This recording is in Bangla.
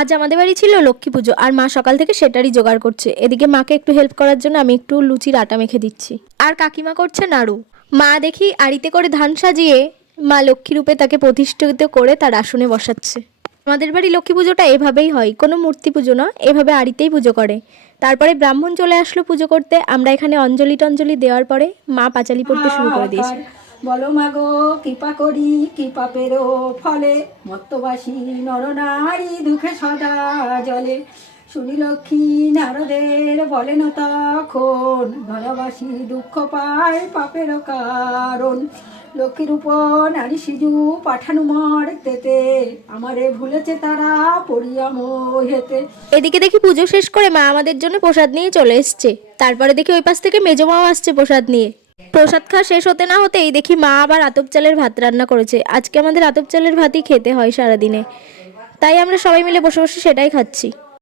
আজ আমাদের বাড়ি ছিল লক্ষ্মী পুজো, আর মা সকাল থেকে সেটারই জোগাড় করছে। এদিকে মাকে একটু হেল্প করার জন্য আমি একটু লুচির আটা মেখে দিচ্ছি, আর কাকিমা করছে নাড়ু। মা দেখি আড়িতে করে ধান সাজিয়ে মা লক্ষ্মী রূপে তাকে প্রতিষ্ঠিত করে তার আসনে বসাচ্ছে। আমাদের বাড়ি লক্ষ্মী পুজোটা এভাবেই হয়, কোনো মূর্তি পুজো না, এভাবে আড়িতেই পুজো করে। তারপরে ব্রাহ্মণ চলে আসলো পুজো করতে। আমরা এখানে অঞ্জলি টঞ্জলি দেওয়ার পরে মা পাঁচালি পড়তে শুরু করে দিয়েছে। বলো মাগো কৃপা করি কৃপা পেরো ফলে মত্তবাসী নরনারী দুঃখে সদা জলে শুনি লক্ষ্মী নারদের বলেন তখন ধনবাসী দুঃখ পায় পাপের কারণ লক্ষ্মীর উপর নারী সিজু পাঠানো মারতেতে আমারে ভুলেছে তারা পড়িয়া মোহেতে। এদিকে দেখি পুজো শেষ করে মা আমাদের জন্য প্রসাদ নিয়ে চলে এসছে। তারপরে দেখি ওই পাশ থেকে মেজো মাও আসছে প্রসাদ নিয়ে। প্রসাদ খাওয়া শেষ হতে না হতেই দেখি মা আবার আতপ চালের ভাত রান্না করেছে। আজকে আমাদের আতপ চালের ভাতই খেতে হয় সারাদিনে, তাই আমরা সবাই মিলে বসে বসে সেটাই খাচ্ছি।